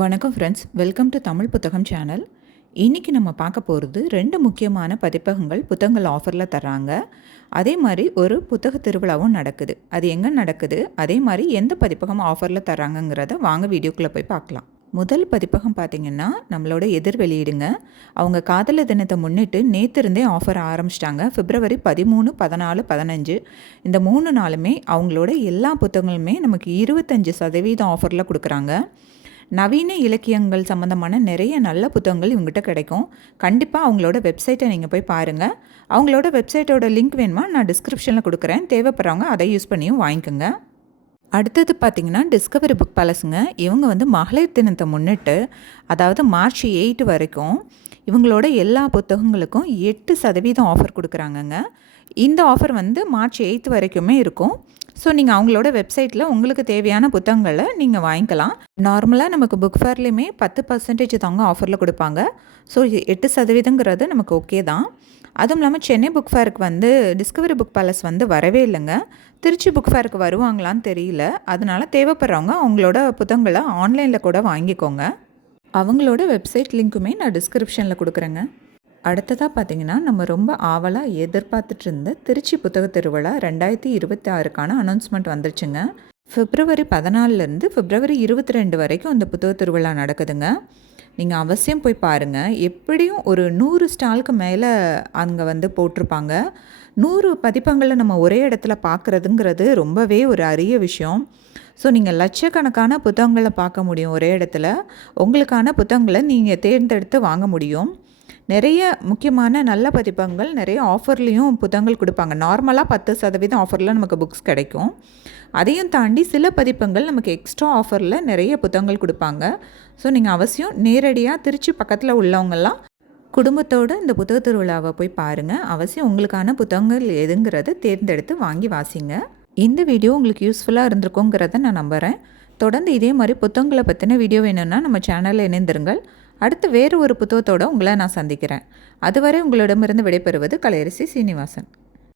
வணக்கம் friends, welcome to Tamil புத்தகம் channel. இன்றைக்கி நம்ம பார்க்க போகிறது 2 முக்கியமான பதிப்பகங்கள் புத்தகங்கள் ஆஃபரில் தர்றாங்க. அதே மாதிரி ஒரு புத்தக திருவிழாவும் நடக்குது. அது எங்கே நடக்குது, அதே மாதிரி எந்த பதிப்பகம் ஆஃபரில் தர்றாங்கங்கிறத வாங்க வீடியோக்குள்ளே போய் பார்க்கலாம். முதல் பதிப்பகம் பார்த்திங்கன்னா நம்மளோட எதிர் வெளியிடுங்க. அவங்க காதலர் தினத்தை முன்னிட்டு நேற்றிருந்தே ஆஃபர் ஆரம்பிச்சிட்டாங்க. பிப்ரவரி 13, 14, 15 இந்த 3 நாளுமே அவங்களோட எல்லா புத்தகங்களுமே நமக்கு 25% ஆஃபரில் கொடுக்குறாங்க. நவீன இலக்கியங்கள் சம்மந்தமான நிறைய நல்ல புத்தகங்கள் இவங்ககிட்ட கிடைக்கும். கண்டிப்பாக அவங்களோட வெப்சைட்டை நீங்கள் போய் பாருங்கள். அவங்களோட வெப்சைட்டோட லிங்க் வேணுமா நான் டிஸ்கிரிப்ஷனில் கொடுக்குறேன். தேவைப்படுறவங்க அதை யூஸ் பண்ணியும் வாங்கிக்கோங்க. அடுத்தது பார்த்திங்கன்னா டிஸ்கவரி புக் பேலஸுங்க. இவங்க மகளிர் தினத்தை முன்னிட்டு, அதாவது மார்ச் 8 வரைக்கும் இவங்களோட எல்லா புத்தகங்களுக்கும் 8% ஆஃபர் கொடுக்குறாங்கங்க. இந்த ஆஃபர் மார்ச் 8 வரைக்குமே இருக்கும். ஸோ நீங்கள் அவங்களோட வெப்சைட்டில் உங்களுக்கு தேவையான புத்தகங்களை நீங்கள் வாங்கிக்கலாம். நார்மலாக நமக்கு புக் ஃபேர்லேயுமே 10% தாங்க ஆஃபரில் கொடுப்பாங்க. ஸோ 8%ங்கிறது நமக்கு ஓகே தான். அதுவும் இல்லாமல் சென்னை புக் ஃபேருக்கு டிஸ்கவரி புக் பேலஸ் வரவே இல்லைங்க. திருச்சி புக் ஃபேருக்கு வருவாங்களான்னு தெரியல. அதனால் தேவைப்படுறவங்க அவங்களோட புத்தகங்களை ஆன்லைனில் கூட வாங்கிக்கோங்க. அவங்களோட வெப்சைட் லிங்க்குமே நான் டிஸ்கிரிப்ஷனில் கொடுக்குறேங்க. அடுத்ததாக பார்த்திங்கன்னா நம்ம ரொம்ப ஆவலாக எதிர்பார்த்துட்டு இருந்த திருச்சி புத்தக திருவிழா 2026க்கான அனௌன்ஸ்மெண்ட் வந்துருச்சுங்க. பிப்ரவரி 14லேருந்து பிப்ரவரி 22 வரைக்கும் அந்த புத்தக திருவிழா நடக்குதுங்க. நீங்கள் அவசியம் போய் பாருங்கள். எப்படியும் ஒரு 100 ஸ்டாலுக்கு மேலே அங்கே போட்டிருப்பாங்க. 100 பதிப்பங்களை நம்ம ஒரே இடத்துல பார்க்குறதுங்கிறது ரொம்பவே ஒரு அரிய விஷயம். ஸோ நீங்கள் லட்சக்கணக்கான புத்தகங்களை பார்க்க முடியும் ஒரே இடத்துல. உங்களுக்கான புத்தகங்களை நீங்கள் தேர்ந்தெடுத்து வாங்க முடியும். நிறைய முக்கியமான நல்ல பதிப்பகங்கள் நிறைய ஆஃபர்லேயும் புத்தகங்கள் கொடுப்பாங்க. நார்மலாக 10% ஆஃபரில் நமக்கு புக்ஸ் கிடைக்கும். அதையும் தாண்டி சில பதிப்பகங்கள் நமக்கு எக்ஸ்ட்ரா ஆஃபரில் நிறைய புத்தகங்கள் கொடுப்பாங்க. ஸோ நீங்கள் அவசியம் நேரடியாக திருச்சி பக்கத்தில் உள்ளவங்கெல்லாம் குடும்பத்தோடு இந்த புத்தக திருவிழாவை போய் பாருங்கள். அவசியம் உங்களுக்கான புத்தகங்கள் எதுங்கிறத தேர்ந்தெடுத்து வாங்கி வாசிங்க. இந்த வீடியோ உங்களுக்கு யூஸ்ஃபுல்லாக இருந்திருக்குங்கிறத நான் நம்புகிறேன். தொடர்ந்து இதே மாதிரி புத்தகங்களை பற்றின வீடியோ வேணும்னா நம்ம சேனலில் இணைந்திருங்கள். அடுத்து வேறு ஒரு புத்தகத்தோடு உங்களை நான் சந்திக்கிறேன். அதுவரை உங்களிடமிருந்து விடைபெறுவது கலையரசி சீனிவாசன்.